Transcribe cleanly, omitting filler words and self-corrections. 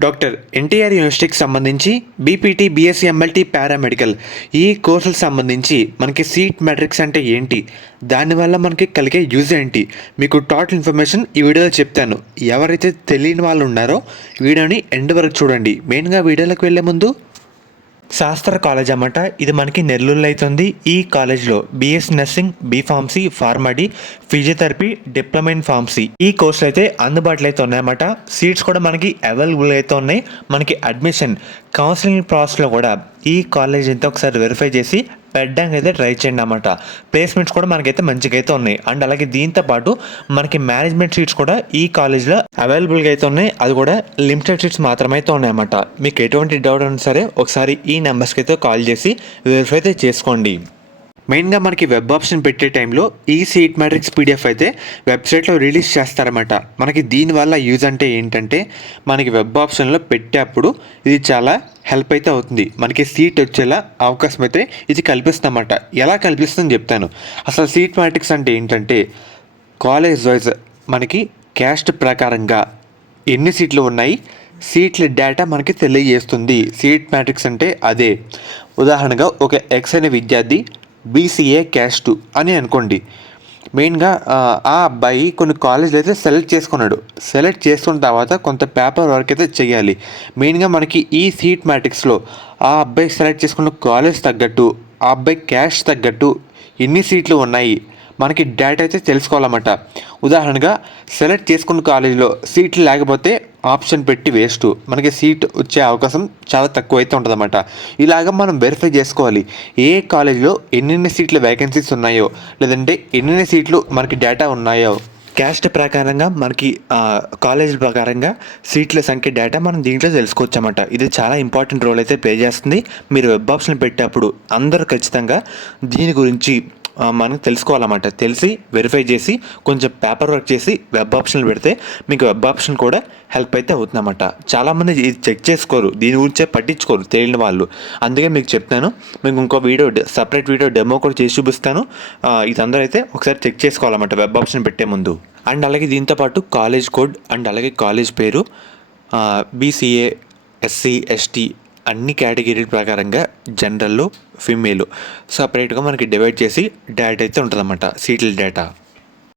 Doctor NTR యూనివర్సిటీకి సంబంధించి BPT, BSc, MLT, paramedical ఈ కోర్సులకు సంబంధించి మనకి సీట్ మ్యాట్రిక్స్ అంటే ఏంటి, దానివల్ల మనకి కలిగే యూజ్ ఏంటి, మీకు టోటల్ ఇన్ఫర్మేషన్ ఈ వీడియోలో చెప్తాను. ఎవరైతే తెలియని వాళ్ళు ఉన్నారో వీడియోని ఎండ్ వరకు చూడండి. మెయిన్గా వీడియోలోకి వెళ్ళే ముందు శాస్త్ర కాలేజ్ అన్నమాట. ఇది మనకి నెల్లూరులో అవుతుంది. ఈ కాలేజ్లో BS nursing, B Pharmacy, PharmD, physiotherapy, diploma in pharmacy ఈ కోర్సులు అయితే అందుబాటులో అయితే ఉన్నాయన్నమాట. సీట్స్ కూడా మనకి అవైలబుల్ అయితే ఉన్నాయి. మనకి అడ్మిషన్ కౌన్సిలింగ్ ప్రాసెస్లో కూడా ఈ కాలేజ్ అయితే ఒకసారి వెరిఫై చేసి పెట్టడానికి అయితే ట్రై చేయండి అన్నమాట. ప్లేస్మెంట్స్ కూడా మనకైతే మంచిగా అయితే ఉన్నాయి. అండ్ అలాగే దీంతో పాటు మనకి మేనేజ్మెంట్ సీట్స్ కూడా ఈ కాలేజ్లో అవైలబుల్గా అయితే ఉన్నాయి. అది కూడా లిమిటెడ్ సీట్స్ మాత్రమే అయితే ఉన్నాయన్నమాట. మీకు ఎటువంటి డౌట్ ఉన్నా సరే ఒకసారి ఈ నెంబర్స్కి అయితే కాల్ చేసి వెరిఫై అయితే చేసుకోండి. మెయిన్గా మనకి వెబ్ ఆప్షన్ పెట్టే టైంలో ఈ సీట్ మ్యాట్రిక్స్ పీడిఎఫ్ అయితే వెబ్సైట్లో రిలీజ్ చేస్తారన్నమాట. మనకి దీనివల్ల యూజ్ అంటే ఏంటంటే మనకి వెబ్ ఆప్షన్లో పెట్టేప్పుడు ఇది చాలా హెల్ప్ అయితే అవుతుంది. మనకి సీట్ వచ్చేలా అవకాశం అయితే ఇది కల్పిస్తుందన్నమాట. ఎలా కల్పిస్తుందని చెప్తాను. అసలు సీట్ మ్యాట్రిక్స్ అంటే ఏంటంటే కాలేజ్ వైజ్ మనకి క్యాస్ట్ ప్రకారంగా ఎన్ని సీట్లు ఉన్నాయి, సీట్ల డేటా మనకి తెలియజేస్తుంది. సీట్ మ్యాట్రిక్స్ అంటే అదే. ఉదాహరణగా ఒక ఎక్స్ అనే విద్యార్థి బీసీఏ క్యాస్ట్ అని అనుకోండి. మెయిన్గా ఆ అబ్బాయి కొన్ని కాలేజీలు అయితే సెలెక్ట్ చేసుకున్నాడు. సెలెక్ట్ చేసుకున్న తర్వాత కొంత పేపర్ వర్క్ అయితే చేయాలి. మెయిన్గా మనకి ఈ సీట్ మ్యాట్రిక్స్లో ఆ అబ్బాయి సెలెక్ట్ చేసుకున్న కాలేజ్ తగ్గట్టు, ఆ అబ్బాయి క్యాస్ట్ తగ్గట్టు ఎన్ని సీట్లు ఉన్నాయి మనకి డేటా అయితే తెలుసుకోవాలన్నమాట. ఉదాహరణగా సెలెక్ట్ చేసుకున్న కాలేజీలో సీట్లు లేకపోతే ఆప్షన్ పెట్టి వేస్ట్, మనకి సీట్ వచ్చే అవకాశం చాలా తక్కువ అయితే ఉంటుందన్నమాట. ఇలాగ మనం వెరిఫై చేసుకోవాలి ఏ కాలేజీలో ఎన్నెన్ని సీట్ల వేకెన్సీస్ ఉన్నాయో, లేదంటే ఎన్నెన్ని సీట్లు మనకి డేటా ఉన్నాయో. క్యాస్ట్ ప్రకారంగా మనకి కాలేజీల ప్రకారంగా సీట్ల సంఖ్య డేటా మనం దీంట్లో తెలుసుకోవచ్చు అన్నమాట. ఇది చాలా ఇంపార్టెంట్ రోల్ అయితే ప్లే చేస్తుంది. మీరు వెబ్ ఆప్షన్ పెట్టేటప్పుడు అందరూ ఖచ్చితంగా దీని గురించి మనం తెలుసుకోవాలన్నమాట. తెలిసి వెరిఫై చేసి కొంచెం పేపర్ వర్క్ చేసి వెబ్ ఆప్షన్లు పెడితే మీకు వెబ్ ఆప్షన్ కూడా హెల్ప్ అయితే అవుతుందన్నమాట. చాలామంది ఇది చెక్ చేసుకోరు, దీని గురించే పట్టించుకోరు తెలియని వాళ్ళు. అందుకే మీకు చెప్తాను. మీకు ఇంకో వీడియో సపరేట్ వీడియో డెమో కూడా చేసి చూపిస్తాను. ఇదందరూ అయితే ఒకసారి చెక్ చేసుకోవాలన్నమాట వెబ్ ఆప్షన్ పెట్టే ముందు. అండ్ అలాగే దీంతోపాటు కాలేజ్ కోడ్ అండ్ అలాగే కాలేజ్ పేరు, బీసీఏ, ఎస్సీ, ఎస్టీ అన్ని కేటగిరీల ప్రకారంగా జనరల్లో, ఫీమేల్ సపరేట్గా మనకి డివైడ్ చేసి డేటా అయితే ఉంటుందన్నమాట, సీట్ల డేటా.